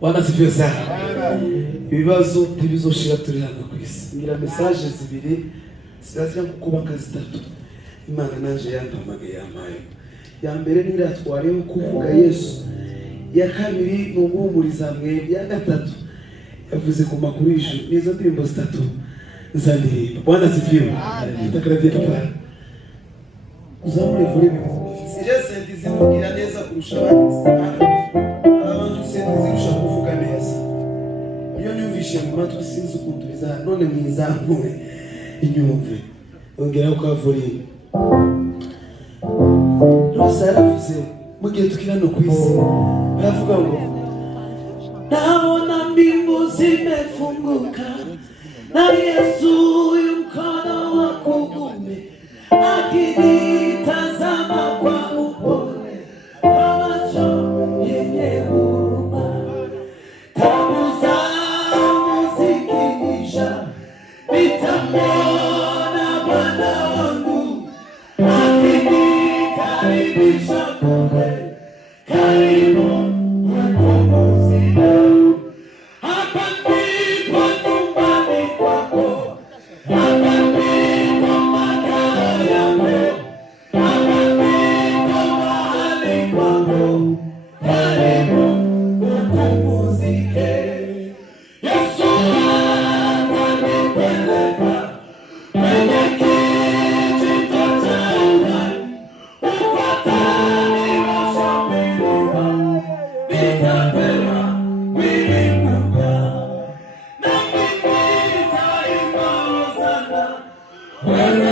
Wanasifiwe sana. Ibibazo ntibizoshira turi hano kwisi. Ngira message zibiri zirazira kubaka zitatu. Imana nanje yantamagaye yamaye. Ya mbere niratwareho kuvuga Yesu. Ya kabiri n'uguhumuriza mwe. Ya gatatu yavuze ku makuru y'ijuru. Nizo ndirimbo zitatu nzandirimba. Bwana asifiwe. Ndakaraviye papa. Uzamure volume. Sirese ndizivugira neza kurusha abandi. Abantu sente zirusha kuvuga neza. Iyo nyumvishe mu matwi sinzi ukuntu biza none mwizamure inyumve. Ongera kwa volume. Rosa yaravuze mu gihe tukira no kwisi. Aravuga ngo naona mbingu zimefunguka na Yesu mkono wa kuume akinitazama kwa upole kwa macho yenye huruma. Tabu zangu zikiisha nitamwona Bwana wangu akinikaribisha kule karibu. Well,